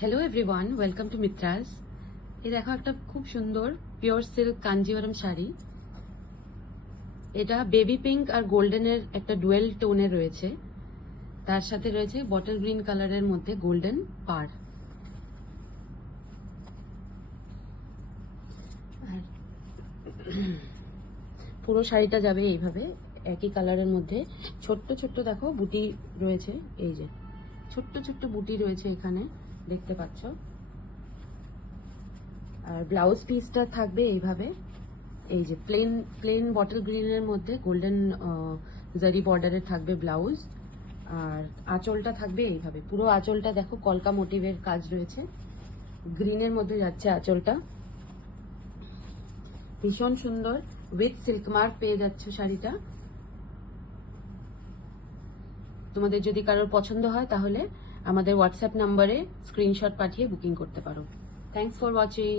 Hello everyone, welcome to Mitras. এই দেখো একটা খুব সুন্দর পিওর সিল্ক কাঞ্জিভারম শাড়ি। এটা বেবি পিঙ্ক আর গোল্ডেনের একটা ডুয়েল টোনে রয়েছে। তার সাথে রয়েছে বটল গ্রিন কালারের মধ্যে গোল্ডেন পার। আর পুরো শাড়িটা যাবে এইভাবে একই কালারের মধ্যে। ছোট্ট ছোট্ট দেখো বুটি রয়েছে, এই যে ছোট্ট ছোট্ট বুটি রয়েছে এখানে দেখতে পাচ্ছ। আর ব্লাউজ পিসটা থাকবে এইভাবে, এই যে প্লেন প্লেন বটল গ্রিনের মধ্যে গোল্ডেন জারি বর্ডারের থাকবে ব্লাউজ। আর আঁচলটা থাকবে এইভাবে, পুরো আঁচলটা দেখো কলকা মোটিভের কাজ রয়েছে, গ্রিনের মধ্যে যাচ্ছে আঁচলটা। ভীষণ সুন্দর, উইথ সিল্ক মার্ক পেয়ে যাচ্ছ শাড়িটা। তোমাদের যদি কারোর পছন্দ হয় তাহলে আমাদের হোয়াটসঅ্যাপ নাম্বারে স্ক্রিনশট পাঠিয়ে বুকিং করতে পারো। Thanks for watching.